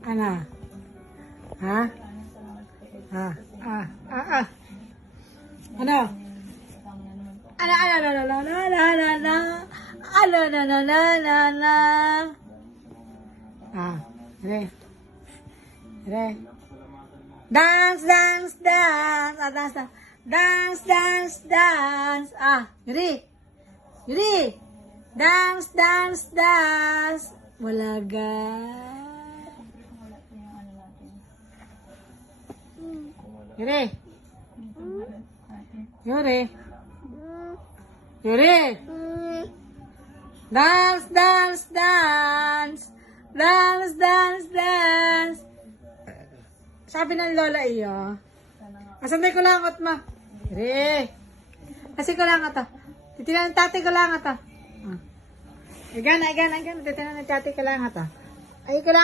Ano? Ha? Ano? Ano, ano, ano, ano, ano, ano, ano, ano, ano, ano, ano, ano, ano. Re. Re. Dance, dance, dance. Dance, dance. Dance, dance, dance. Yuri. Yuri. Dance, dance, dance. Walaga. Yuri. Yuri. Yuri. Dance, dance, dance. Dance, dance, dance. Sabi ng lola iyo. Asantay ko lang at ma. Yuri. Kasi ko lang ata. Titinan ng tatay ko lang ata. Igana. Titinan ng tatay ko lang ata. Ay ko lang.